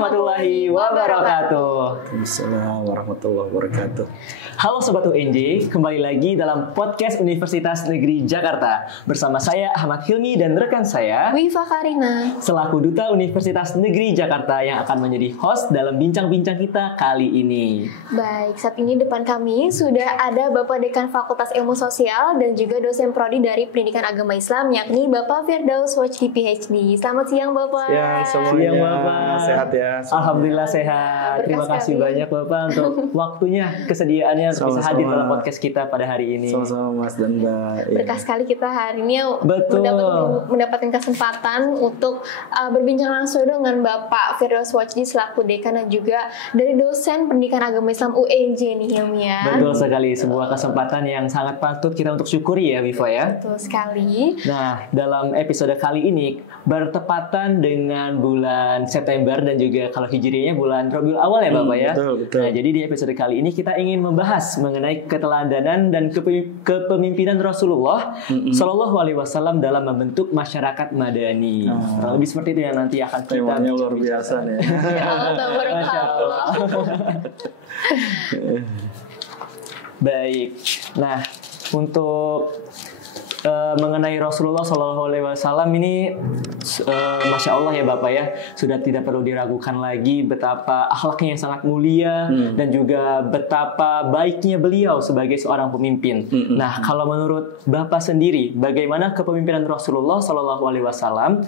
warahmatullahi wabarakatuh. Assalamualaikum warahmatullahi wabarakatuh. Halo Sobat UNJ, kembali lagi dalam podcast Universitas Negeri Jakarta. Bersama saya Ahmad Hilmi dan rekan saya Wifa Karina, selaku Duta Universitas Negeri Jakarta yang akan menjadi host dalam bincang-bincang kita kali ini. Baik, saat ini depan kami sudah ada Bapak Dekan Fakultas Ilmu Sosial dan juga dosen prodi dari Pendidikan Agama Islam, yakni Bapak Firdaus Wajdi PhD. Selamat siang Bapak. Siang semuanya. Siang Bapak. Sehat ya. Alhamdulillah sehat. Terima kasih banyak Bapak untuk waktunya, kesediaannya untuk bisa hadir dalam podcast kita pada hari ini. Sama-sama Mas dan Mbak. Berkah sekali kita hari ini Betul. mendapatkan kesempatan untuk berbincang langsung dengan Bapak Firdaus Wajdi selaku Dekan dan juga dari dosen Pendidikan Agama Islam UNJ nih Hilmi ya. Betul sekali, sebuah kesempatan yang sangat patut kita untuk syukuri ya Viva ya. Betul sekali. Nah, dalam episode kali ini bertepatan dengan bulan September dan juga kalau hijriahnya bulan Rabiul Awal ya Bapak ya. Betul. Nah, jadi di episode kali ini kita ingin membahas mengenai keteladanan dan kepemimpinan Rasulullah Shallallahu Alaihi Wasallam dalam membentuk masyarakat madani. Lebih seperti itu yang nanti akan kita. Temanya luar biasa nih. Ya Allah, Masya Allah. Baik. Nah, untuk mengenai Rasulullah Shallallahu Alaihi Wasallam ini, masya Allah ya Bapak ya, sudah tidak perlu diragukan lagi betapa akhlaknya yang sangat mulia dan juga betapa baiknya beliau sebagai seorang pemimpin. Nah, kalau menurut Bapak sendiri, bagaimana kepemimpinan Rasulullah Shallallahu Alaihi Wasallam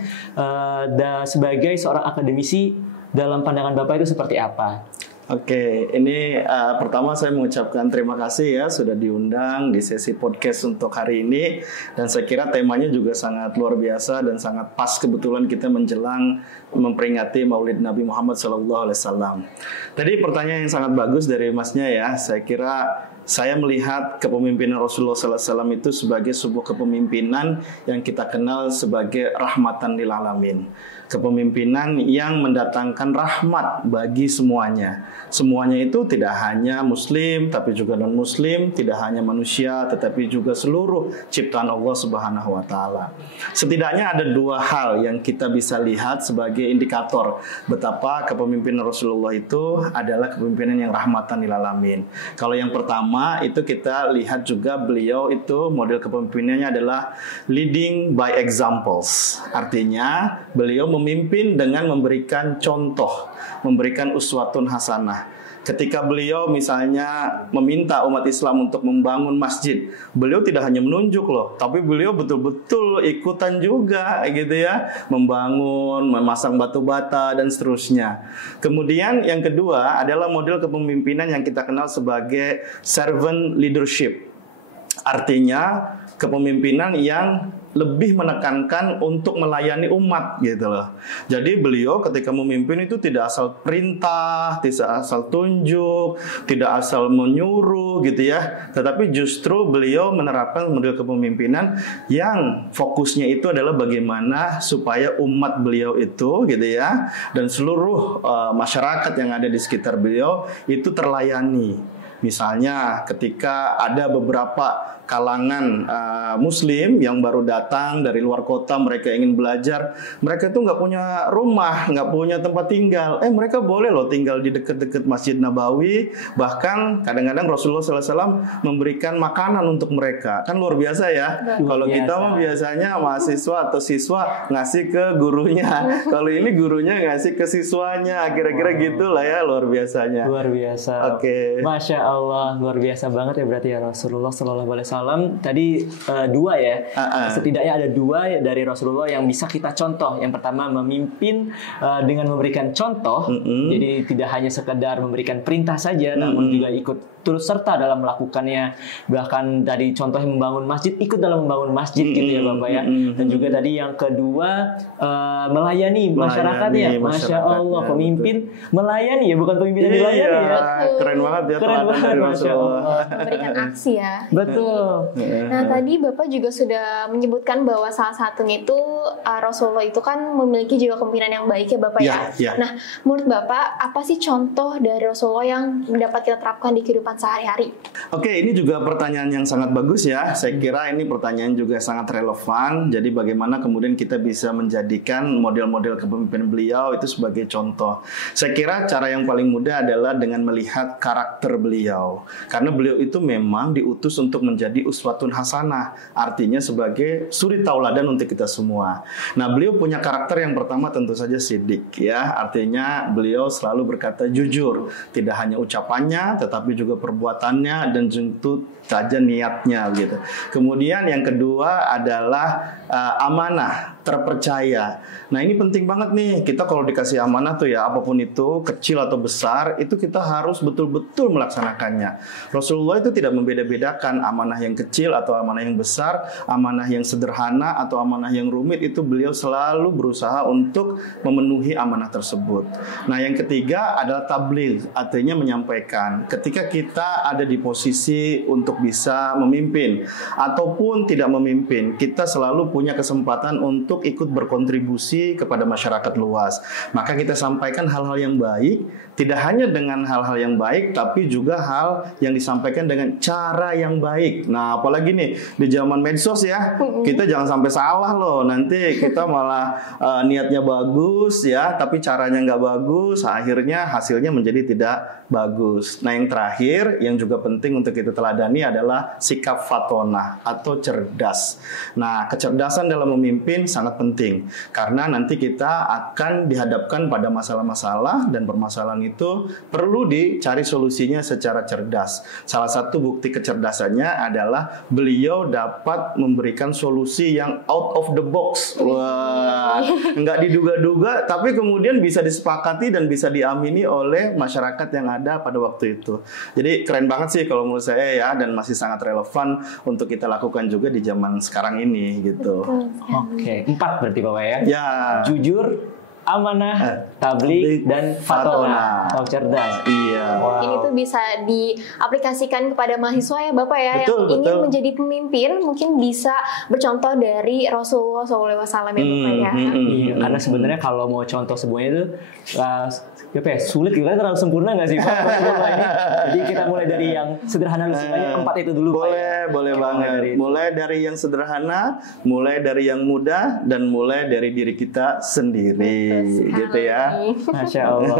sebagai seorang akademisi dalam pandangan Bapak itu seperti apa? Oke, ini pertama saya mengucapkan terima kasih ya sudah diundang di sesi podcast untuk hari ini, dan saya kira temanya juga sangat luar biasa dan sangat pas kebetulan kita menjelang memperingati Maulid Nabi Muhammad SAW. Tadi pertanyaan yang sangat bagus dari Masnya ya. Saya kira saya melihat kepemimpinan Rasulullah SAW itu sebagai sebuah kepemimpinan yang kita kenal sebagai rahmatan lil alamin. Kepemimpinan yang mendatangkan rahmat bagi semuanya. Semuanya itu tidak hanya Muslim, tapi juga non-Muslim, tidak hanya manusia, tetapi juga seluruh ciptaan Allah Subhanahu wa Ta'ala. Setidaknya ada dua hal yang kita bisa lihat sebagai indikator betapa kepemimpinan Rasulullah itu adalah kepemimpinan yang rahmatan lil alamin. Kalau yang pertama itu kita lihat juga beliau itu model kepemimpinannya adalah leading by examples. Artinya beliau memimpin dengan memberikan contoh, memberikan uswatun hasanah. Ketika beliau misalnya meminta umat Islam untuk membangun masjid, beliau tidak hanya menunjuk loh, tapi beliau betul-betul ikutan juga gitu ya, membangun, memasang batu bata dan seterusnya. Kemudian yang kedua adalah model kepemimpinan yang kita kenal sebagai servant leadership. Artinya kepemimpinan yang lebih menekankan untuk melayani umat gitu loh. Jadi beliau ketika memimpin itu tidak asal perintah, tidak asal tunjuk, tidak asal menyuruh gitu ya. Tetapi justru beliau menerapkan model kepemimpinan yang fokusnya itu adalah bagaimana supaya umat beliau itu gitu ya, dan seluruh masyarakat yang ada di sekitar beliau itu terlayani. Misalnya ketika ada beberapa kalangan Muslim yang baru datang dari luar kota, mereka ingin belajar, mereka itu nggak punya rumah, nggak punya tempat tinggal. Mereka boleh loh tinggal di dekat-dekat Masjid Nabawi. Bahkan kadang-kadang Rasulullah SAW memberikan makanan untuk mereka. Kan luar biasa ya. Kalau kita mah biasanya mahasiswa atau siswa ngasih ke gurunya. Kalau ini gurunya ngasih ke siswanya. Kira-kira gitulah ya, luar biasanya. Luar biasa. Oke. Masya Allah, luar biasa banget ya berarti ya Rasulullah Sallallahu Alaihi Wasallam. Tadi dua ya, setidaknya ada dua dari Rasulullah yang bisa kita contoh. Yang pertama memimpin dengan memberikan contoh, jadi tidak hanya sekedar memberikan perintah saja, namun juga ikut turut serta dalam melakukannya. Bahkan dari contohnya membangun masjid, ikut dalam membangun masjid gitu ya Bapak ya. Dan juga tadi yang kedua melayani masyarakatnya. Masya Allah, pemimpin betul. Melayani ya, bukan pemimpin yang dilayani ya. Keren banget ya, keren banget. dari Masya Rasulullah. Allah. Memberikan aksi ya. Betul. Nah tadi Bapak juga sudah menyebutkan bahwa salah satunya itu Rasulullah itu kan memiliki jiwa kepemimpinan yang baik ya Bapak ya. Ya. Nah menurut Bapak apa sih contoh dari Rasulullah yang dapat kita terapkan di kehidupan sehari-hari? Oke, ini juga pertanyaan yang sangat bagus ya. Saya kira ini pertanyaan juga sangat relevan. Jadi bagaimana kemudian kita bisa menjadikan model-model kepemimpinan beliau itu sebagai contoh. Saya kira cara yang paling mudah adalah dengan melihat karakter beliau. Karena beliau itu memang diutus untuk menjadi uswatun hasanah. Artinya sebagai suri tauladan untuk kita semua. Nah, beliau punya karakter yang pertama tentu saja sidik ya. Artinya beliau selalu berkata jujur. Tidak hanya ucapannya tetapi juga perbuatannya dan tentu saja niatnya gitu. Kemudian yang kedua adalah amanah, terpercaya. Nah, ini penting banget nih. Kita kalau dikasih amanah tuh ya, apapun itu, kecil atau besar, itu kita harus betul-betul melaksanakannya. Rasulullah itu tidak membeda-bedakan amanah yang kecil atau amanah yang besar, amanah yang sederhana atau amanah yang rumit, itu beliau selalu berusaha untuk memenuhi amanah tersebut. Nah, yang ketiga adalah tabligh, artinya menyampaikan. Ketika kita ada di posisi untuk bisa memimpin ataupun tidak memimpin, kita selalu punya kesempatan untuk ikut berkontribusi kepada masyarakat luas. Maka kita sampaikan hal-hal yang baik, tidak hanya dengan hal-hal yang baik, tapi juga hal yang disampaikan dengan cara yang baik. Nah, apalagi nih di zaman medsos ya, kita jangan sampai salah loh. Nanti kita malah niatnya bagus ya, tapi caranya nggak bagus, akhirnya hasilnya menjadi tidak bagus. Nah, yang terakhir yang juga penting untuk kita teladani adalah sikap fatonah atau cerdas. Nah, kecerdasan dalam memimpin sangat penting karena nanti kita akan dihadapkan pada masalah-masalah dan permasalahan itu perlu dicari solusinya secara cerdas. Salah satu bukti kecerdasannya adalah beliau dapat memberikan solusi yang out of the box. Wah, nggak diduga-duga tapi kemudian bisa disepakati dan bisa diamini oleh masyarakat yang ada pada waktu itu. Jadi keren banget sih kalau menurut saya ya, dan masih sangat relevan untuk kita lakukan juga di zaman sekarang ini gitu. Oke, 4 berarti Bapak ya. Ya. Jujur, amanah, tabligh, dan fatona. Oh, cerdas. Iya. Mungkin itu bisa diaplikasikan kepada mahasiswa ya Bapak ya, Betul, yang ingin betul. menjadi pemimpin, mungkin bisa bercontoh dari Rasulullah SAW ya Bapak ya. Iya, karena sebenarnya kalau mau contoh semuanya itu apa ya, sulit gitu kan, terlalu sempurna nggak sih Pak? Rasulullah ini. Jadi kita mulai dari yang sederhana sebenarnya 4 itu dulu Pak. Boleh Kita banget. dari itu. Mulai dari yang sederhana, mulai dari yang mudah, dan mulai dari diri kita sendiri, gitu ya. Masya Allah.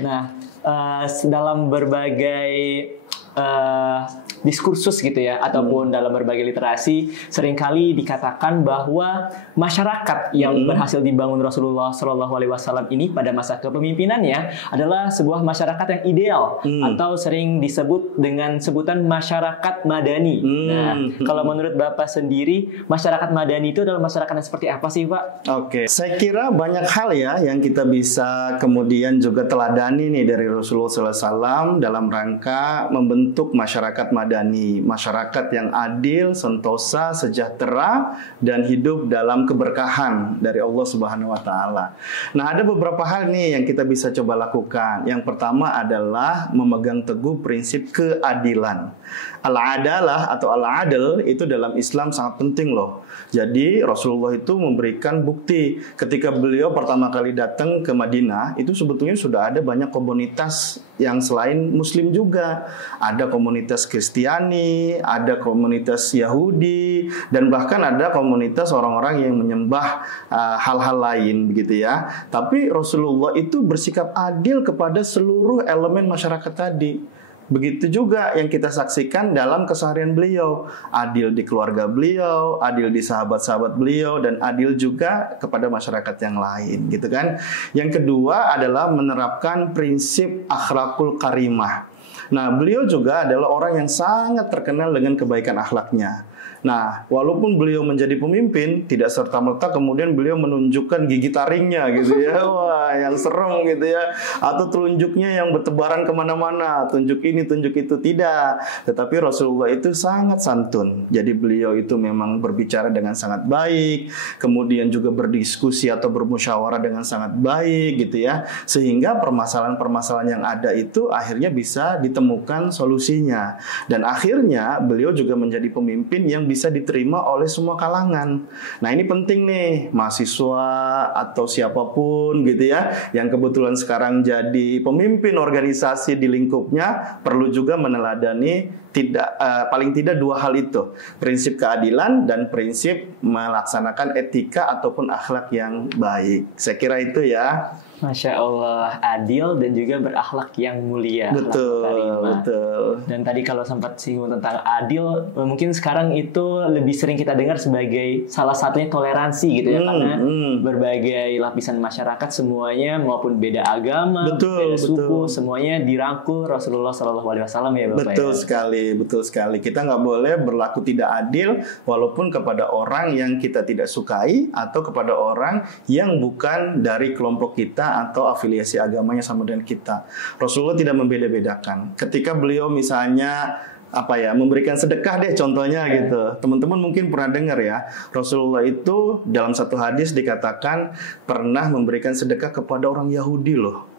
Nah, dalam berbagai diskursus gitu ya, ataupun dalam berbagai literasi, seringkali dikatakan bahwa masyarakat yang berhasil dibangun Rasulullah SAW ini pada masa kepemimpinannya adalah sebuah masyarakat yang ideal, atau sering disebut dengan sebutan masyarakat madani. Nah, kalau menurut Bapak sendiri, masyarakat madani itu adalah masyarakat yang seperti apa sih Pak? Oke, saya kira banyak hal ya yang kita bisa kemudian juga teladani nih dari Rasulullah SAW dalam rangka membentuk masyarakat madani, masyarakat yang adil, sentosa, sejahtera, dan hidup dalam keberkahan dari Allah Subhanahu wa Ta'ala. Nah, ada beberapa hal nih yang kita bisa coba lakukan. Yang pertama adalah memegang teguh prinsip keadilan. Al-adalah atau al-adl itu dalam Islam sangat penting loh. Jadi Rasulullah itu memberikan bukti ketika beliau pertama kali datang ke Madinah, itu sebetulnya sudah ada banyak komunitas yang selain Muslim juga. Ada komunitas Kristiani, ada komunitas Yahudi, dan bahkan ada komunitas orang-orang yang menyembah hal-hal lain begitu ya. Tapi Rasulullah itu bersikap adil kepada seluruh elemen masyarakat tadi. Begitu juga yang kita saksikan dalam keseharian beliau. Adil di keluarga beliau, adil di sahabat-sahabat beliau, dan adil juga kepada masyarakat yang lain, gitu kan. Yang kedua adalah menerapkan prinsip akhlakul karimah. Nah, beliau juga adalah orang yang sangat terkenal dengan kebaikan akhlaknya. Nah, walaupun beliau menjadi pemimpin, tidak serta-merta kemudian beliau menunjukkan gigi taringnya gitu ya. Wah, yang serem gitu ya. Atau telunjuknya yang bertebaran kemana-mana. Tunjuk ini, tunjuk itu. Tidak. Tetapi Rasulullah itu sangat santun. Jadi beliau itu memang berbicara dengan sangat baik. Kemudian juga berdiskusi atau bermusyawarah dengan sangat baik gitu ya. Sehingga permasalahan-permasalahan yang ada itu akhirnya bisa ditemukan solusinya. Dan akhirnya beliau juga menjadi pemimpin yang bisa diterima oleh semua kalangan. Nah, ini penting nih, mahasiswa atau siapapun gitu ya, yang kebetulan sekarang jadi pemimpin organisasi di lingkupnya, perlu juga meneladani paling tidak dua hal itu, prinsip keadilan dan prinsip melaksanakan etika ataupun akhlak yang baik. Saya kira itu ya. Masya Allah, adil dan juga berakhlak yang mulia. Betul. Dan tadi kalau sempat singgung tentang adil, mungkin sekarang itu lebih sering kita dengar sebagai salah satunya toleransi gitu ya, karena berbagai lapisan masyarakat semuanya maupun beda agama, beda suku, semuanya dirangkul Rasulullah SAW ya Bapak. Betul sekali. Kita nggak boleh berlaku tidak adil walaupun kepada orang yang kita tidak sukai atau kepada orang yang bukan dari kelompok kita atau afiliasi agamanya sama dengan kita. Rasulullah tidak membeda-bedakan. Ketika beliau misalnya memberikan sedekah deh contohnya gitu. Teman-teman mungkin pernah dengar ya, Rasulullah itu dalam satu hadis dikatakan pernah memberikan sedekah kepada orang Yahudi loh.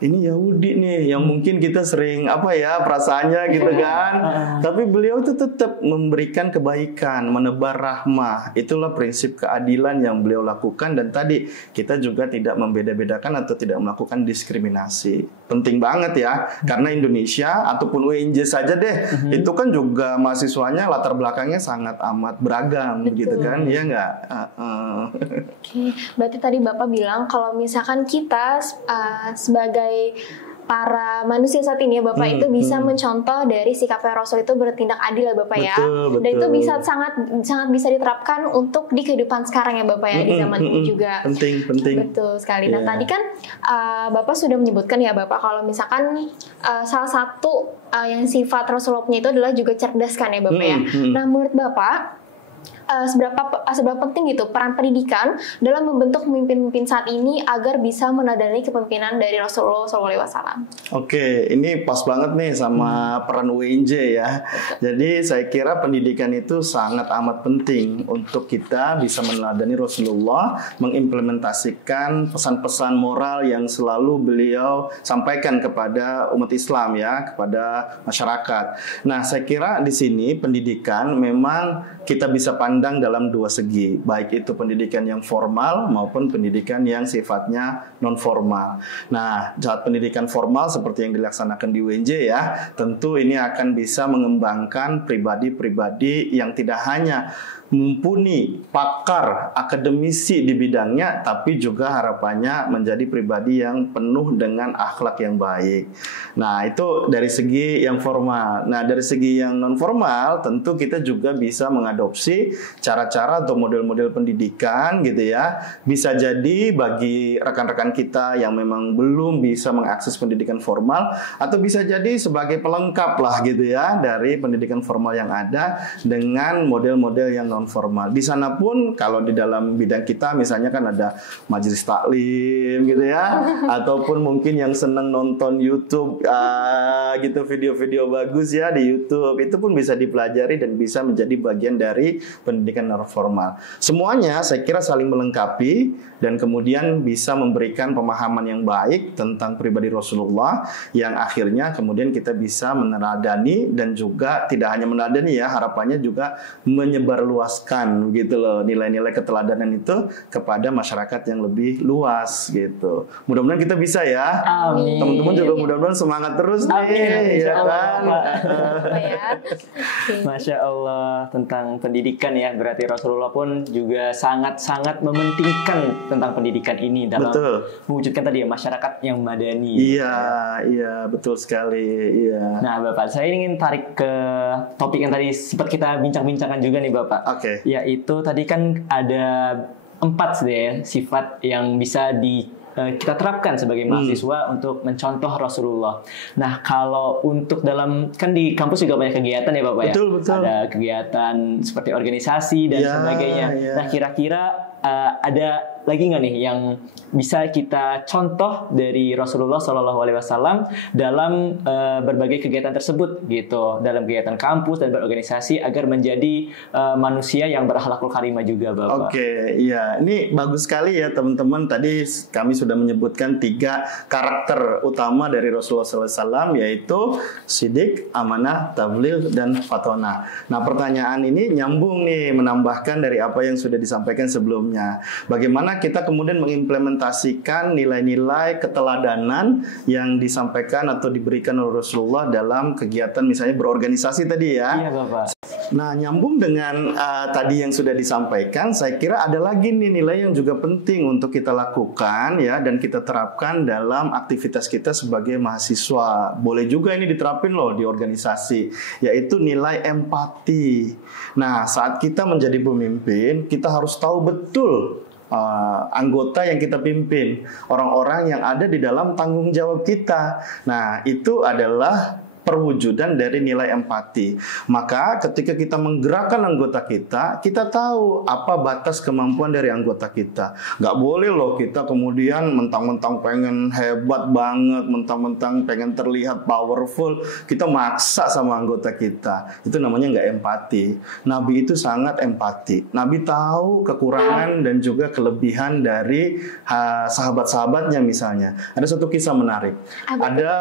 Ini Yahudi nih yang mungkin kita sering perasaannya gitu kan. Tapi beliau itu tetap memberikan kebaikan, menebar rahmah. Itulah prinsip keadilan yang beliau lakukan, dan tadi kita juga tidak membeda-bedakan atau tidak melakukan diskriminasi. Penting banget ya, karena Indonesia ataupun UNJ saja deh, itu kan juga mahasiswanya latar belakangnya sangat amat beragam. Betul. Gitu kan, ya nggak? Oke, berarti tadi Bapak bilang kalau misalkan kita sebagai para manusia saat ini ya Bapak itu bisa mencontoh dari sikapnya Rasul itu bertindak adil ya Bapak ya. Betul. Dan itu bisa sangat bisa diterapkan untuk di kehidupan sekarang ya Bapak ya, di zaman ini juga. Penting. Betul sekali. Nah, tadi kan Bapak sudah menyebutkan ya Bapak kalau misalkan salah satu yang sifat Rasulullah itu adalah juga cerdas kan ya Bapak ya. Nah, menurut Bapak seberapa penting gitu peran pendidikan dalam membentuk pemimpin-pemimpin saat ini agar bisa menadani kepemimpinan dari Rasulullah SAW. Oke, ini pas banget nih sama peran UNJ ya. Jadi saya kira pendidikan itu sangat amat penting untuk kita bisa meneladani Rasulullah, mengimplementasikan pesan-pesan moral yang selalu beliau sampaikan kepada umat Islam ya, kepada masyarakat. Nah, saya kira di sini pendidikan memang kita bisa pandang dalam dua segi, baik itu pendidikan yang formal maupun pendidikan yang sifatnya non formal. Nah, saat pendidikan formal seperti yang dilaksanakan di UNJ ya, tentu ini akan bisa mengembangkan pribadi-pribadi yang tidak hanya mumpuni pakar akademisi di bidangnya, tapi juga harapannya menjadi pribadi yang penuh dengan akhlak yang baik. Nah, itu dari segi yang formal. Nah, dari segi yang non formal tentu kita juga bisa mengadopsi cara-cara atau model-model pendidikan gitu ya. Bisa jadi bagi rekan-rekan kita yang memang belum bisa mengakses pendidikan formal, atau bisa jadi sebagai pelengkap lah gitu ya dari pendidikan formal yang ada dengan model-model yang non formal. Di sana pun kalau di dalam bidang kita misalnya kan ada majelis taklim gitu ya, ataupun mungkin yang senang nonton YouTube gitu video-video bagus ya di YouTube, itu pun bisa dipelajari dan bisa menjadi bagian dari pendidikan non formal. Semuanya saya kira saling melengkapi dan kemudian bisa memberikan pemahaman yang baik tentang pribadi Rasulullah yang akhirnya kemudian kita bisa meneladani dan juga tidak hanya meneladani ya, harapannya juga menyebarluaskan gitu loh nilai-nilai keteladanan itu kepada masyarakat yang lebih luas gitu. Mudah-mudahan kita bisa ya. Amin. Teman-teman juga mudah-mudahan semangat terus nih, ya kan? Masya Allah, tentang pendidikan ya, berarti Rasulullah pun juga sangat-sangat mementingkan tentang pendidikan ini dalam mewujudkan tadi ya masyarakat yang madani. Iya, betul sekali. Iya. Nah, Bapak, saya ingin tarik ke topik yang tadi sempat kita bincang-bincangkan juga nih, Bapak. Oke. Yaitu tadi kan ada 4 deh sifat yang bisa kita terapkan sebagai mahasiswa untuk mencontoh Rasulullah. Nah, kalau untuk kan di kampus juga banyak kegiatan ya Bapak ya. Betul. Ada kegiatan seperti organisasi dan sebagainya. Nah, kira-kira ada lagi nggak nih yang bisa kita contoh dari Rasulullah SAW dalam berbagai kegiatan tersebut gitu, dalam kegiatan kampus dan berorganisasi agar menjadi manusia yang berakhlakul karimah juga Bapak. Oke, iya, ini bagus sekali ya teman-teman. Tadi kami sudah menyebutkan 3 karakter utama dari Rasulullah SAW, yaitu sidik, amanah, tabligh, dan fatonah. Nah, pertanyaan ini nyambung nih, menambahkan dari apa yang sudah disampaikan sebelumnya. Bagaimana kita kemudian mengimplementasikan nilai-nilai keteladanan yang disampaikan atau diberikan oleh Rasulullah dalam kegiatan misalnya berorganisasi tadi ya. Iya Bapak. Nah, nyambung dengan tadi yang sudah disampaikan, saya kira ada lagi nih nilai yang juga penting untuk kita lakukan ya, dan kita terapkan dalam aktivitas kita sebagai mahasiswa. Boleh juga ini diterapin loh di organisasi, yaitu nilai empati. Nah, saat kita menjadi pemimpin, kita harus tahu betul anggota yang kita pimpin, orang-orang yang ada di dalam tanggung jawab kita. Nah, itu adalah perwujudan dari nilai empati. Maka ketika kita menggerakkan anggota kita, kita tahu apa batas kemampuan dari anggota kita. Nggak boleh loh kita kemudian mentang-mentang pengen hebat banget, mentang-mentang pengen terlihat powerful, kita maksa sama anggota kita. Itu namanya nggak empati. Nabi itu sangat empati. Nabi tahu kekurangan dan juga kelebihan dari sahabat-sahabatnya misalnya. Ada satu kisah menarik. Ada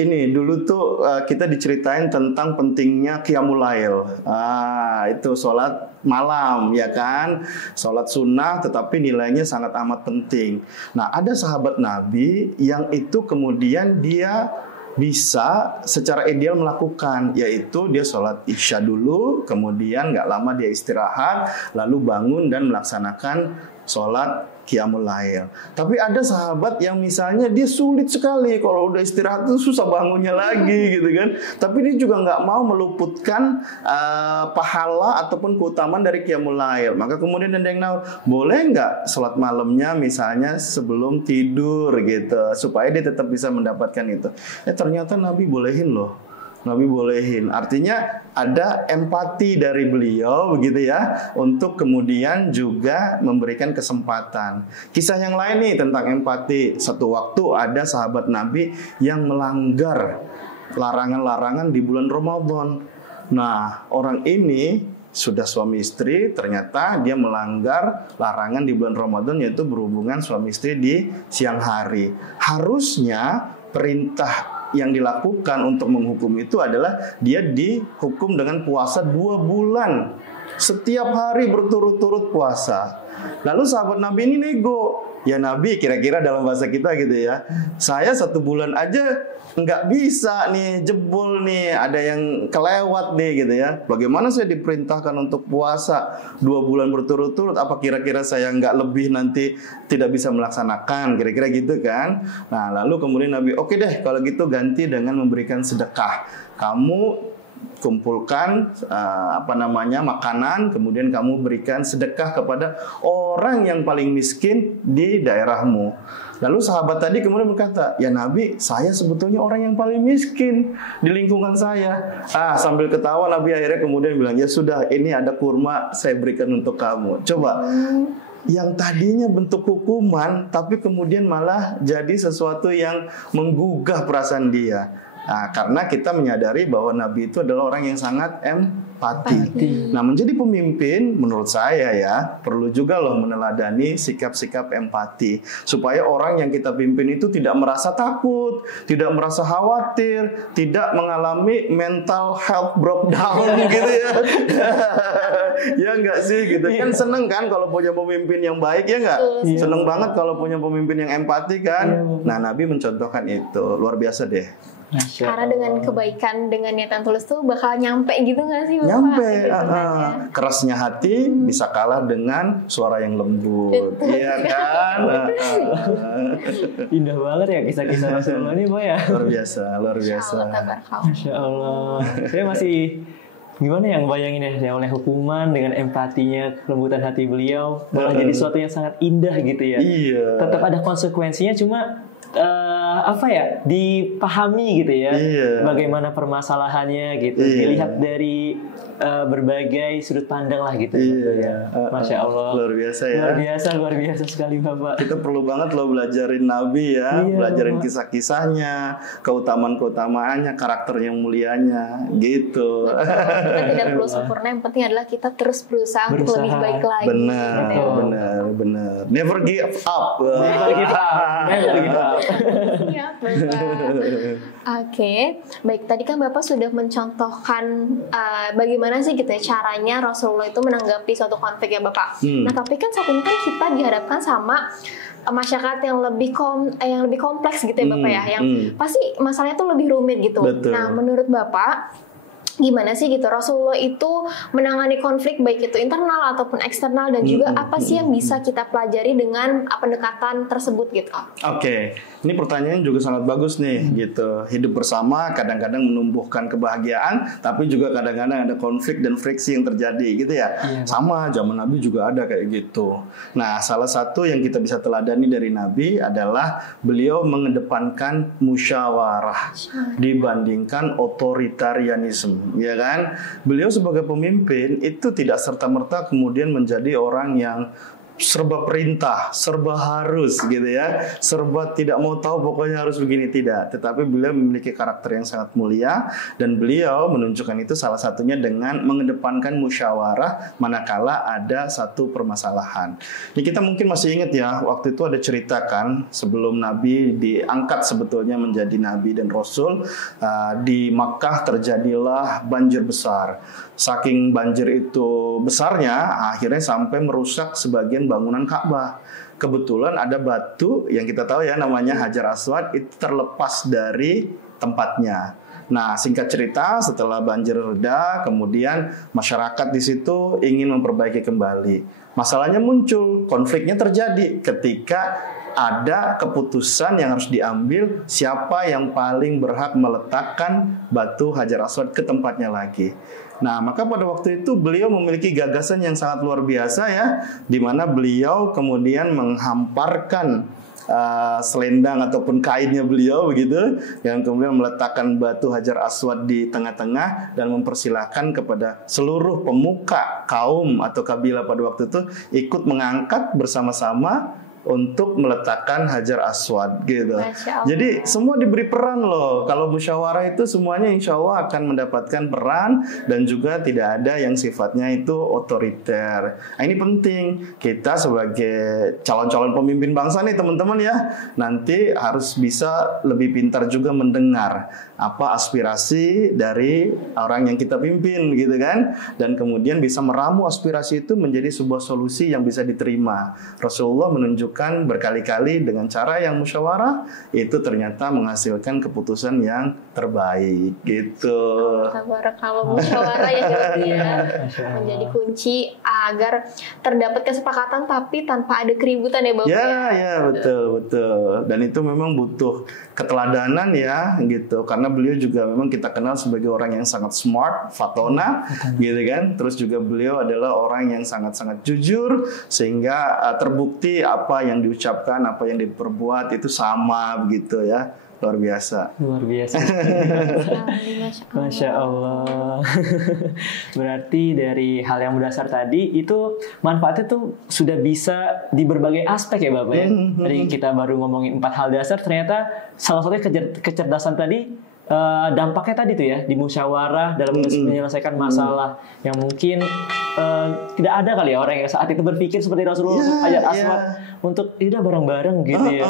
ini dulu tuh kita diceritain tentang pentingnya qiyamul lail. Itu sholat malam ya kan, sholat sunnah tetapi nilainya sangat amat penting. Nah, ada sahabat Nabi yang itu kemudian dia bisa secara ideal melakukan, yaitu dia sholat isya dulu, kemudian gak lama dia istirahat, lalu bangun dan melaksanakan sholat qiyamul lail. Tapi ada sahabat yang misalnya dia sulit sekali, kalau udah istirahat itu susah bangunnya lagi gitu kan. Tapi dia juga nggak mau meluputkan pahala ataupun keutamaan dari qiyamul lail. Maka kemudian ada yang boleh nggak sholat malamnya misalnya sebelum tidur gitu, supaya dia tetap bisa mendapatkan itu. Ternyata Nabi bolehin loh. Nabi bolehin. Artinya ada empati dari beliau begitu ya, untuk kemudian juga memberikan kesempatan. Kisah yang lain nih tentang empati. Satu waktu ada sahabat Nabi yang melanggar larangan-larangan di bulan Ramadan. Nah, orang ini sudah suami istri, ternyata dia melanggar larangan di bulan Ramadan, yaitu berhubungan suami istri di siang hari. Harusnya perintah yang dilakukan untuk menghukum itu adalah dia dihukum dengan puasa 2 bulan. Setiap hari berturut-turut puasa. Lalu sahabat Nabi ini nego. Ya Nabi, kira-kira dalam bahasa kita gitu ya, saya 1 bulan aja nggak bisa nih, jebol nih, ada yang kelewat nih gitu ya. Bagaimana saya diperintahkan untuk puasa 2 bulan berturut-turut? Apa kira-kira saya nggak lebih nanti tidak bisa melaksanakan? Kira-kira gitu kan. Nah, lalu kemudian Nabi, oke deh kalau gitu ganti dengan memberikan sedekah. Kamu kumpulkan makanan, kemudian kamu berikan sedekah kepada orang yang paling miskin di daerahmu. Lalu sahabat tadi kemudian berkata, ya Nabi, saya sebetulnya orang yang paling miskin di lingkungan saya. Sambil ketawa Nabi akhirnya kemudian bilang, ya sudah, ini ada kurma saya berikan untuk kamu. Coba, yang tadinya bentuk hukuman tapi kemudian malah jadi sesuatu yang menggugah perasaan dia. Nah, karena kita menyadari bahwa Nabi itu adalah orang yang sangat empati. Nah, menjadi pemimpin menurut saya ya perlu juga loh meneladani sikap-sikap empati, supaya orang yang kita pimpin itu tidak merasa takut, tidak merasa khawatir, tidak mengalami mental health breakdown gitu ya. Ya enggak sih gitu. Kan seneng kan kalau punya pemimpin yang baik, ya enggak? Seneng banget kalau punya pemimpin yang empati kan. Nah, Nabi mencontohkan itu. Luar biasa deh. Karena dengan kebaikan, dengan niatan tulus tuh bakal nyampe gitu gak sih Bapak? Nyampe, kerasnya hati bisa kalah dengan suara yang lembut. Iya kan? Indah banget ya kisah-kisah Rasulullah ini Pak ya. Luar biasa, luar biasa. Masya Allah. Saya masih gimana yang bayangin ya oleh hukuman dengan empatinya, kelembutan hati beliau malah jadi sesuatu yang sangat indah gitu ya. Iya. Tetap ada konsekuensinya, cuma apa ya, dipahami gitu ya. Iya. Bagaimana permasalahannya gitu. Iya. Dilihat dari berbagai sudut pandang lah gitu. Iya. Masya Allah. Luar biasa ya. Luar biasa sekali Bapak. Kita perlu banget loh belajarin Nabi ya, Iya, belajarin Bapak. kisah-kisahnya, keutamaan-keutamaannya, karakter yang mulianya, gitu. Kita tidak perlu sempurna, yang penting adalah kita terus berusaha untuk lebih baik lagi. Benar, gitu ya. benar. Never give up. Never give up. Never give up. Iya, Bapak. Oke, baik, tadi kan Bapak sudah mencontohkan bagaimana sih gitu ya caranya Rasulullah itu menanggapi suatu konflik ya Bapak. Nah, tapi kan saat ini kan kita dihadapkan sama masyarakat yang lebih kompleks gitu ya Bapak ya, yang pasti masalahnya tuh lebih rumit gitu. Betul. Nah, menurut Bapak gimana sih gitu Rasulullah itu menangani konflik baik itu internal ataupun eksternal, dan juga apa sih yang bisa kita pelajari dengan pendekatan tersebut gitu? Oke, ini pertanyaan juga sangat bagus nih gitu. Hidup bersama kadang-kadang menumbuhkan kebahagiaan, tapi juga kadang-kadang ada konflik dan friksi yang terjadi gitu ya. Sama zaman Nabi juga ada kayak gitu. Nah, salah satu yang kita bisa teladani dari Nabi adalah beliau mengedepankan musyawarah dibandingkan otoritarianisme. Ya kan, beliau sebagai pemimpin itu tidak serta-merta kemudian menjadi orang yang serba perintah, serba harus gitu ya, serba tidak mau tahu pokoknya harus begini, tidak. Tetapi beliau memiliki karakter yang sangat mulia, dan beliau menunjukkan itu salah satunya dengan mengedepankan musyawarah manakala ada satu permasalahan. Ini kita mungkin masih ingat ya, waktu itu ada ceritakan sebelum Nabi diangkat sebetulnya menjadi Nabi dan Rasul, di Makkah terjadilah banjir besar. Saking banjir itu besarnya, akhirnya sampai merusak sebagian bangunan Ka'bah. Kebetulan ada batu yang kita tahu ya namanya Hajar Aswad itu terlepas dari tempatnya. Nah, singkat cerita, setelah banjir reda, kemudian masyarakat di situ ingin memperbaiki kembali. Masalahnya muncul, konfliknya terjadi ketika ada keputusan yang harus diambil siapa yang paling berhak meletakkan batu Hajar Aswad ke tempatnya lagi. Nah, maka pada waktu itu beliau memiliki gagasan yang sangat luar biasa ya, di mana beliau kemudian menghamparkan selendang ataupun kainnya beliau begitu, yang kemudian meletakkan batu Hajar Aswad di tengah-tengah dan mempersilahkan kepada seluruh pemuka kaum atau kabilah pada waktu itu ikut mengangkat bersama-sama untuk meletakkan Hajar Aswad gitu. Jadi semua diberi peran loh. Kalau musyawarah itu semuanya insya Allah akan mendapatkan peran, dan juga tidak ada yang sifatnya itu otoriter. Nah, ini penting kita sebagai calon-calon pemimpin bangsa nih teman-teman ya, nanti harus bisa lebih pintar juga mendengar apa aspirasi dari orang yang kita pimpin gitu kan, dan kemudian bisa meramu aspirasi itu menjadi sebuah solusi yang bisa diterima. Rasulullah menunjukkan berkali-kali dengan cara yang musyawarah itu ternyata menghasilkan keputusan yang terbaik gitu. Kalau musyawarah ya gitu ya, menjadi kunci agar terdapat kesepakatan tapi tanpa ada keributan ya Bapak. Ya betul. Dan itu memang butuh keteladanan ya gitu, karena beliau juga memang kita kenal sebagai orang yang sangat smart, fatona gitu kan. Terus juga beliau adalah orang yang sangat-sangat jujur, sehingga terbukti apa yang diucapkan, apa yang diperbuat itu sama begitu ya. Luar biasa. Masya Allah. Berarti dari hal yang mendasar tadi itu manfaatnya tuh sudah bisa di berbagai aspek ya Bapak ya. Tadi kita baru ngomongin 4 hal dasar, ternyata salah satunya kecerdasan tadi, dampaknya tadi tuh ya di musyawarah dalam menyelesaikan masalah yang mungkin tidak ada kali ya orang yang saat itu berpikir seperti Rasulullah Hajar Aswad untuk tidak bareng-bareng gitu ya.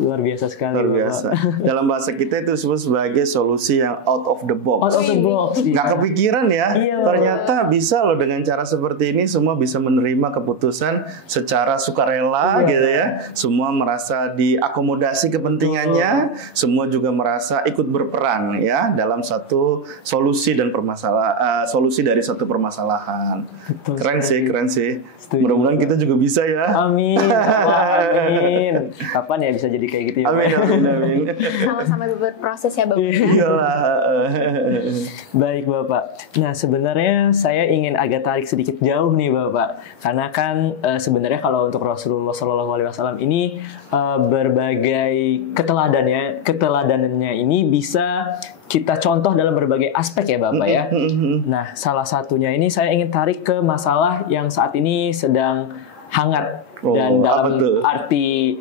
Luar biasa sekali. Luar biasa. Dalam bahasa kita itu disebut sebagai solusi yang out of the box. Out of the box. Nggak kepikiran ya. Iya, ternyata bisa loh dengan cara seperti ini semua bisa menerima keputusan secara sukarela gitu ya. Semua merasa diakomodasi kepentingannya, semua juga merasa ikut berperan ya dalam satu solusi dan solusi dari satu permasalahan. Betul, keren sih. Setuju. Mudah-mudahan kita juga bisa ya. Amin. Amin. Kapan ya bisa jadi kayak gitu ya? Amin. Sama-sama berproses ya Bapak. Iyalah. Baik Bapak. Nah sebenarnya saya ingin agak tarik sedikit jauh nih Bapak, karena kan sebenarnya kalau untuk Rasulullah SAW ini berbagai keteladanannya ini bisa kita contoh dalam berbagai aspek ya Bapak ya. Nah salah satunya ini saya ingin tarik ke masalah yang saat ini sedang hangat dan dalam arti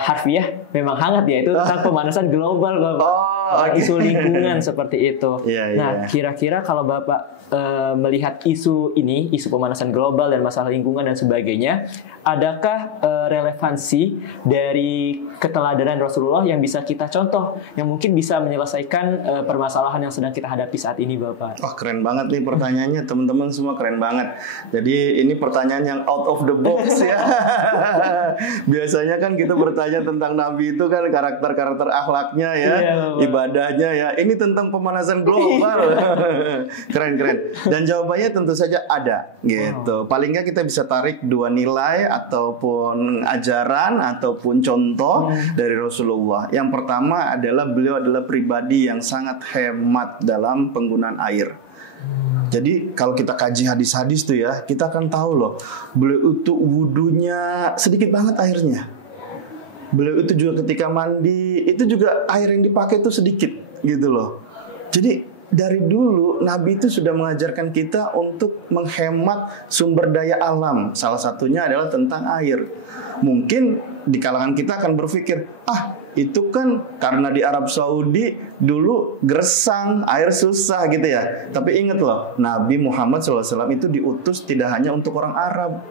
harfiah memang hangat ya, itu tentang pemanasan global Bapak. Isu lingkungan seperti itu. Nah, kira-kira kalau Bapak melihat isu ini, isu pemanasan global dan masalah lingkungan dan sebagainya, adakah relevansi dari keteladanan Rasulullah yang bisa kita contoh, yang mungkin bisa menyelesaikan permasalahan yang sedang kita hadapi saat ini, Bapak? Wah, keren banget nih pertanyaannya, teman-teman semua keren banget. Jadi ini pertanyaan yang out of the box ya. Biasanya kan kita bertanya tentang Nabi itu kan karakter-karakter akhlaknya ya, ibadahnya ya. Ini tentang pemanasan global. Keren-keren. Dan jawabannya tentu saja ada gitu. Paling nggak kita bisa tarik dua nilai ataupun ajaran ataupun contoh dari Rasulullah. Yang pertama adalah beliau adalah pribadi yang sangat hemat dalam penggunaan air. Jadi kalau kita kaji hadis-hadis tuh ya, kita akan tahu loh, beliau itu wudunya sedikit banget airnya. Beliau itu juga ketika mandi, itu juga air yang dipakai itu sedikit gitu loh. Jadi dari dulu Nabi itu sudah mengajarkan kita untuk menghemat sumber daya alam. Salah satunya adalah tentang air. Mungkin di kalangan kita akan berpikir, itu kan karena di Arab Saudi dulu gersang, air susah gitu ya. Tapi ingat loh, Nabi Muhammad SAW itu diutus tidak hanya untuk orang Arab,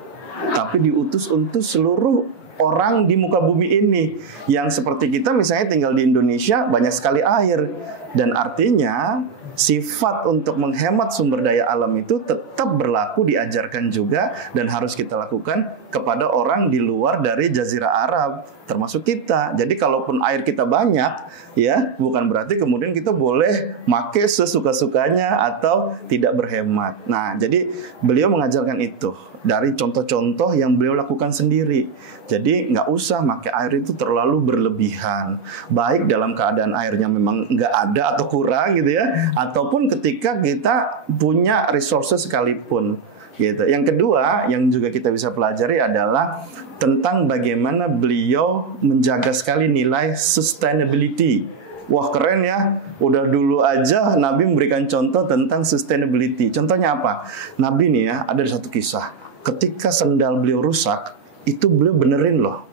tapi diutus untuk seluruh orang di muka bumi ini. Yang seperti kita misalnya tinggal di Indonesia, banyak sekali air. Dan artinya sifat untuk menghemat sumber daya alam itu tetap berlaku, diajarkan juga dan harus kita lakukan kepada orang di luar dari Jazirah Arab, termasuk kita. Jadi kalaupun air kita banyak ya, bukan berarti kemudian kita boleh make sesuka-sukanya atau tidak berhemat. Nah, jadi beliau mengajarkan itu dari contoh-contoh yang beliau lakukan sendiri. Jadi nggak usah pakai air itu terlalu berlebihan, baik dalam keadaan airnya memang nggak ada atau kurang gitu ya, ataupun ketika kita punya resources sekalipun gitu. Yang kedua yang juga kita bisa pelajari adalah tentang bagaimana beliau menjaga sekali nilai sustainability. Wah, keren ya. Udah dulu aja Nabi memberikan contoh tentang sustainability. Contohnya apa? Nabi nih ya, ada satu kisah. Ketika sendal beliau rusak, itu beliau benerin loh.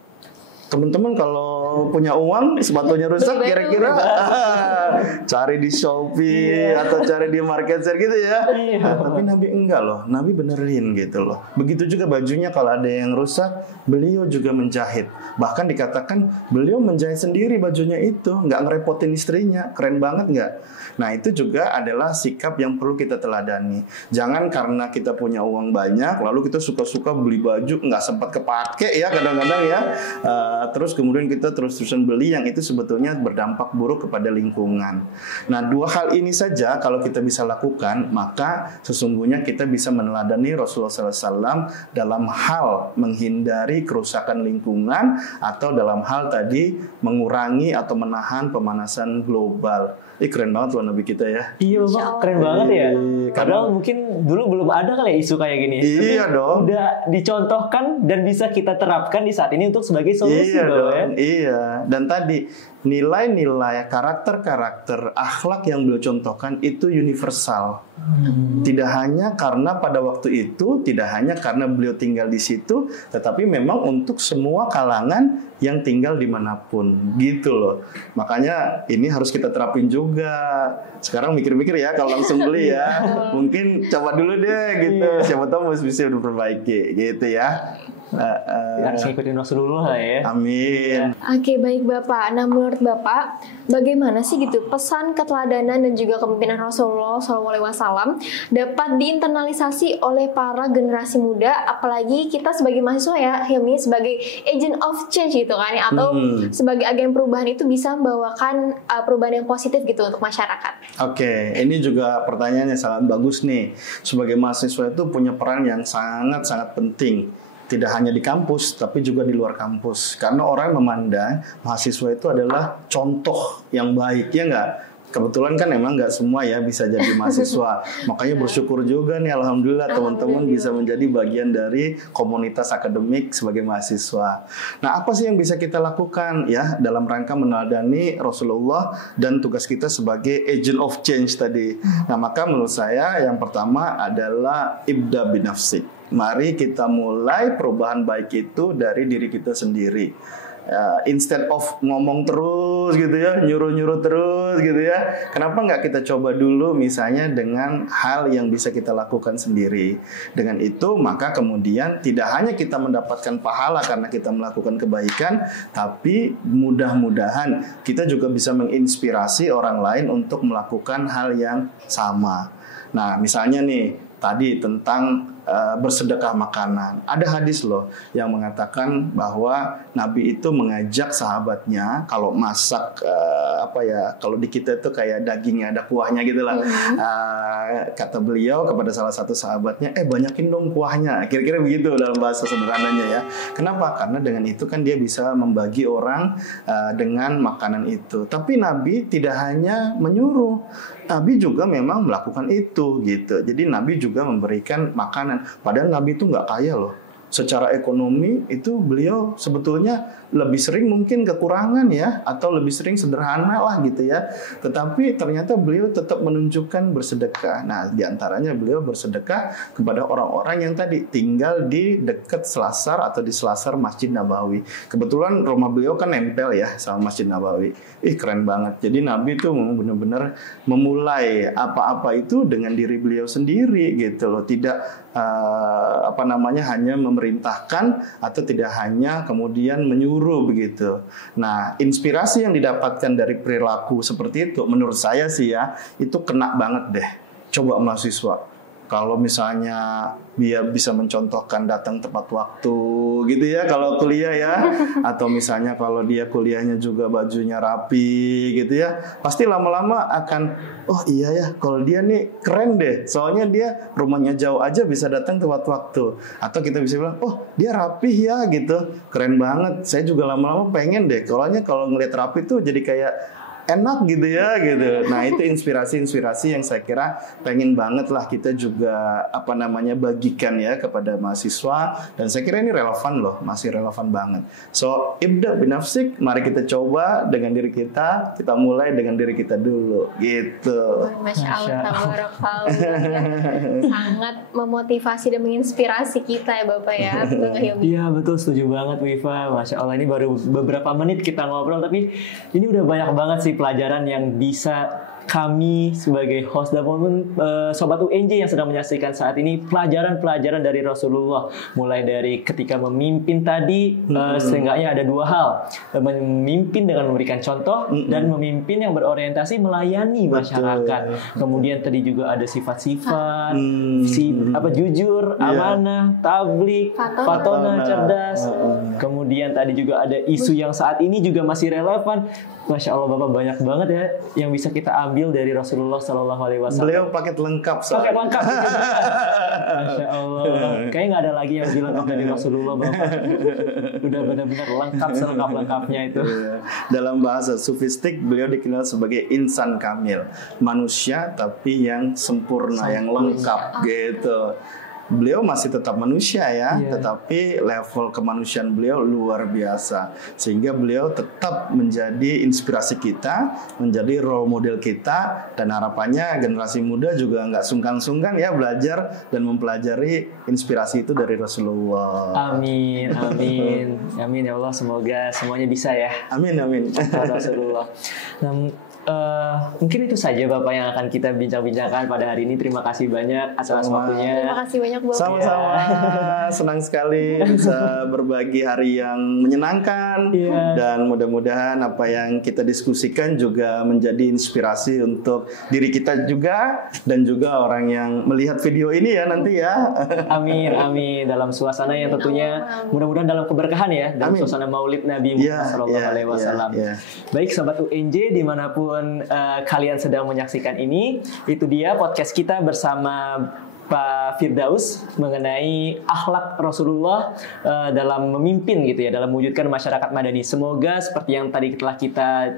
Teman-teman kalau punya uang, sepatunya rusak, kira-kira cari di Shopee atau cari di market share gitu ya. Tapi Nabi enggak loh, Nabi benerin gitu loh. Begitu juga bajunya kalau ada yang rusak, beliau juga menjahit. Bahkan dikatakan beliau menjahit sendiri bajunya itu, nggak ngerepotin istrinya. Keren banget nggak? Nah, itu juga adalah sikap yang perlu kita teladani. Jangan karena kita punya uang banyak, lalu kita suka-suka beli baju, nggak sempat kepake ya kadang-kadang ya. Terus kemudian kita terus-terusan beli yang itu sebetulnya berdampak buruk kepada lingkungan. Nah, dua hal ini saja kalau kita bisa lakukan, maka sesungguhnya kita bisa meneladani Rasulullah SAW dalam hal menghindari kerusakan lingkungan atau dalam hal tadi mengurangi atau menahan pemanasan global. Keren banget loh Nabi kita ya. Iya Bang, keren banget ya. Padahal mungkin dulu belum ada kali ya isu kayak gini. Iya dong. Udah dicontohkan dan bisa kita terapkan di saat ini untuk sebagai solusi loh ya. Iya. Dan tadi nilai-nilai karakter-karakter akhlak yang beliau contohkan itu universal. Tidak hanya karena pada waktu itu, tidak hanya karena beliau tinggal di situ, tetapi memang untuk semua kalangan yang tinggal dimanapun gitu loh. Makanya ini harus kita terapin juga. Sekarang mikir-mikir ya kalau langsung beli ya, mungkin coba dulu deh gitu. Siapa tahu bisa diperbaiki gitu ya. Harus ngikutin Rasulullah lah ya. Amin. Oke, baik Bapak. Nah, menurut Bapak, bagaimana sih gitu pesan keteladanan dan juga kepemimpinan Rasulullah SAW dapat diinternalisasi oleh para generasi muda, apalagi kita sebagai mahasiswa ya, Hilmi, sebagai agent of change gitu kan ya, atau sebagai agen perubahan itu bisa membawakan perubahan yang positif gitu untuk masyarakat. Oke, ini juga pertanyaan yang sangat bagus nih. Sebagai mahasiswa itu punya peran yang sangat-sangat penting. Tidak hanya di kampus, tapi juga di luar kampus. Karena orang memandang mahasiswa itu adalah contoh yang baik, ya nggak? kebetulan kan emang nggak semua ya bisa jadi mahasiswa. Makanya bersyukur juga nih, alhamdulillah teman-teman bisa menjadi bagian dari komunitas akademik sebagai mahasiswa. Nah, apa sih yang bisa kita lakukan ya dalam rangka meneladani Rasulullah dan tugas kita sebagai agent of change tadi? Nah, maka menurut saya yang pertama adalah ibda binafsik. Mari kita mulai perubahan baik itu dari diri kita sendiri. Instead of ngomong terus gitu ya, nyuruh-nyuruh terus gitu ya, kenapa nggak kita coba dulu misalnya dengan hal yang bisa kita lakukan sendiri. Dengan itu maka kemudian tidak hanya kita mendapatkan pahala karena kita melakukan kebaikan, tapi mudah-mudahan kita juga bisa menginspirasi orang lain untuk melakukan hal yang sama. Nah, misalnya nih tadi tentang bersedekah makanan. Ada hadis loh yang mengatakan bahwa Nabi itu mengajak sahabatnya kalau masak kalau di kita itu kayak dagingnya ada kuahnya gitu lah. Kata beliau kepada salah satu sahabatnya, banyakin dong kuahnya. Kira-kira begitu dalam bahasa sederhananya ya. Kenapa? Karena dengan itu kan dia bisa membagi orang dengan makanan itu. Tapi Nabi tidak hanya menyuruh, Nabi juga memang melakukan itu gitu. Jadi Nabi juga memberikan makanan. Padahal Nabi itu nggak kaya loh. Secara ekonomi itu beliau sebetulnya lebih sering mungkin kekurangan ya, atau lebih sering sederhana lah gitu ya. Tetapi ternyata beliau tetap menunjukkan bersedekah. Nah, diantaranya beliau bersedekah kepada orang-orang yang tadi tinggal di dekat selasar atau di selasar Masjid Nabawi. Kebetulan rumah beliau kan nempel ya sama Masjid Nabawi. Keren banget. Jadi Nabi itu benar-benar memulai apa-apa itu dengan diri beliau sendiri gitu loh. Tidak hanya memerintahkan atau tidak hanya kemudian menyuruh begitu. Nah, inspirasi yang didapatkan dari perilaku seperti itu menurut saya sih ya, itu kena banget deh. Coba mahasiswa kalau misalnya dia bisa mencontohkan datang tepat waktu gitu ya kalau kuliah ya, atau misalnya kalau dia kuliahnya juga bajunya rapi gitu ya, pasti lama-lama akan iya ya kalau dia nih keren deh, soalnya dia rumahnya jauh aja bisa datang tepat waktu. Atau kita bisa bilang dia rapih ya gitu, keren banget, saya juga lama-lama pengen deh kalau ngelihat rapi tuh jadi kayak enak gitu ya gitu. Nah, itu inspirasi-inspirasi yang saya kira pengen banget lah kita juga bagikan ya kepada mahasiswa, dan saya kira ini relevan loh, masih relevan banget. So, ibda binafsik, mari kita coba dengan diri kita mulai dengan diri kita dulu gitu. Masya Allah, tabarakallah ya. Sangat memotivasi dan menginspirasi kita ya Bapak ya. Iya betul, setuju banget Wifa. Masya Allah, ini baru beberapa menit kita ngobrol, tapi ini udah banyak banget sih pelajaran yang bisa kami sebagai host dan Sobat UNJ yang sedang menyaksikan saat ini, pelajaran-pelajaran dari Rasulullah, mulai dari ketika memimpin tadi, seenggaknya ada dua hal, memimpin dengan memberikan contoh dan memimpin yang berorientasi melayani masyarakat. Kemudian tadi juga ada sifat-sifat, jujur, amanah, tablik, fatona, cerdas. Kemudian tadi juga ada isu yang saat ini juga masih relevan. Masya Allah, Bapak, banyak banget ya yang bisa kita ambil dari Rasulullah Sallallahu Alaihi Wasallam. Beliau paket lengkap. Paket lengkap. Masya Allah. Kayaknya nggak ada lagi yang lebih lengkap dari Rasulullah, Bapak. Udah benar-benar lengkap selengkap-lengkapnya itu. Dalam bahasa sufistik, beliau dikenal sebagai insan kamil, manusia tapi yang sempurna, yang lengkap gitu. Beliau masih tetap manusia ya, tetapi level kemanusiaan beliau luar biasa. Sehingga beliau tetap menjadi inspirasi kita, menjadi role model kita, dan harapannya generasi muda juga nggak sungkan-sungkan ya belajar dan mempelajari inspirasi itu dari Rasulullah. Amin, amin, amin ya Allah, semoga semuanya bisa ya. Amin, amin. Rasulullah. Mungkin itu saja Bapak yang akan kita bincang-bincangkan pada hari ini. Terima kasih banyak atas waktunya. Terima kasih banyak Bapak. Sama-sama. Senang sekali bisa berbagi hari yang menyenangkan, dan mudah-mudahan apa yang kita diskusikan juga menjadi inspirasi untuk diri kita juga dan juga orang yang melihat video ini ya nanti ya. Amin, amin. Dalam suasana yang tentunya mudah-mudahan dalam keberkahan ya, dalam suasana Maulid Nabi Muhammad SAW. Baik Sobat UNJ dimanapun kalian sedang menyaksikan ini, itu dia podcast kita bersama Pak Firdaus mengenai akhlak Rasulullah dalam memimpin gitu ya, dalam mewujudkan masyarakat madani. Semoga seperti yang tadi telah kita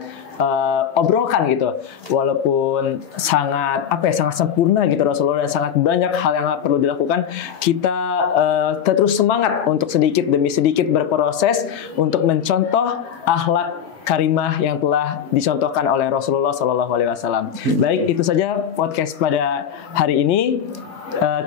obrolkan gitu. Walaupun sangat sangat sempurna gitu Rasulullah dan sangat banyak hal yang perlu dilakukan, kita terus semangat untuk sedikit demi sedikit berproses untuk mencontoh akhlak karimah yang telah dicontohkan oleh Rasulullah SAW. Baik, itu saja podcast pada hari ini.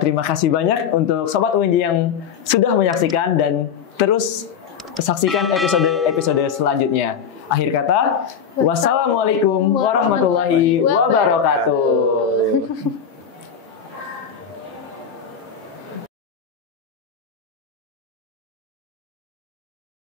Terima kasih banyak untuk Sobat UNJ yang sudah menyaksikan dan terus saksikan episode selanjutnya. Akhir kata, wassalamualaikum warahmatullahi wabarakatuh.